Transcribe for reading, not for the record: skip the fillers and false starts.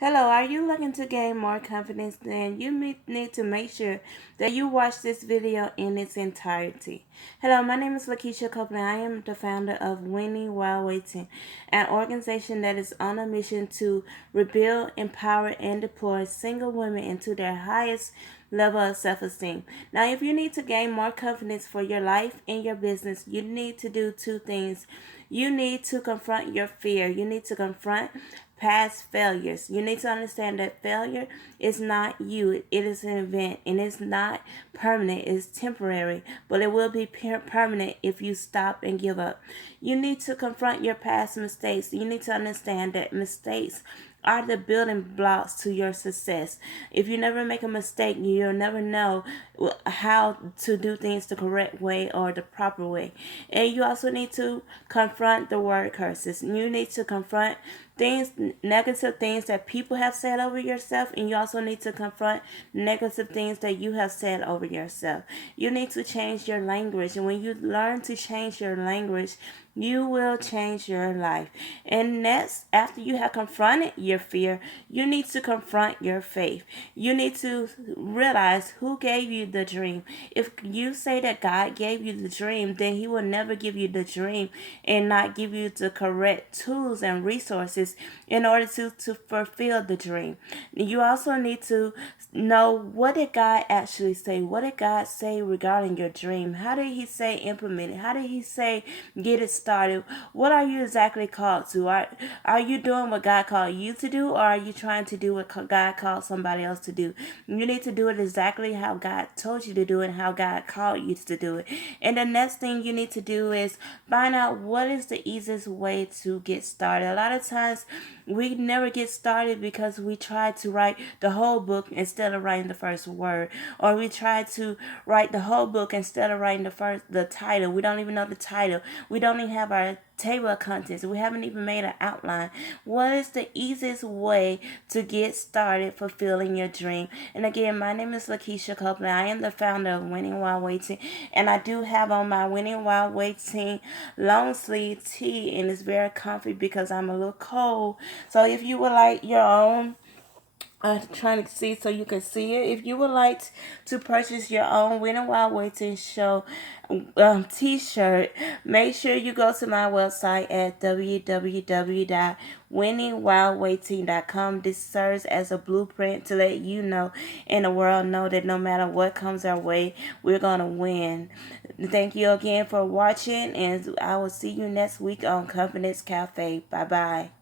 Hello, are you looking to gain more confidence? Then you need to make sure that you watch this video in its entirety. Hello, my name is Lakisha Copeland. I am the founder of Winning While Waiting, an organization that is on a mission to rebuild, empower, and deploy single women into their highest level of self-esteem. Now, if you need to gain more confidence for your life and your business, you need to do two things. You need to confront your fear. You need to confront past failures. You need to understand that failure is not you. It is an event and it's not permanent. It's temporary, but it will be permanent if you stop and give up. You need to confront your past mistakes. You need to understand that mistakes are the building blocks to your success. If you never make a mistake, you'll never know how to do things the correct way or the proper way. And you also need to confront the word curses. You need to confront things, negative things that people have said over yourself, and you also need to confront negative things that you have said over yourself. You need to change your language, and when you learn to change your language, you will change your life. And next, after you have confronted your fear, you need to confront your faith. You need to realize who gave you the dream. If you say that God gave you the dream, then He will never give you the dream and not give you the correct tools and resources in order to fulfill the dream. You also need to know, what did God actually say? What did God say regarding your dream? How did He say implement it? How did He say get it started? What are you exactly called to? Are you doing what God called you to do, or are you trying to do what God called somebody else to do? You need to do it exactly how God told you to do it and how God called you to do it. And the next thing you need to do is find out what is the easiest way to get started. A lot of times we never get started because we try to write the whole book instead of writing the first word, or we try to write the whole book instead of writing the title. We don't even know the title. We don't even have our table of contents. We haven't even made an outline. What is the easiest way to get started fulfilling your dream? And again, my name is Lakisha Copeland. I am the founder of Winning While Waiting, and I do have on my Winning While Waiting long sleeve tee, and it's very comfy because I'm a little cold. So if you would like your own, trying to see so you can see it. If you would like to purchase your own Winning While Waiting show t-shirt, make sure you go to my website at www.winningwhilewaiting.com. This serves as a blueprint to let you know and the world know that no matter what comes our way, we're going to win. Thank you again for watching, and I will see you next week on Confidence Cafe. Bye-bye.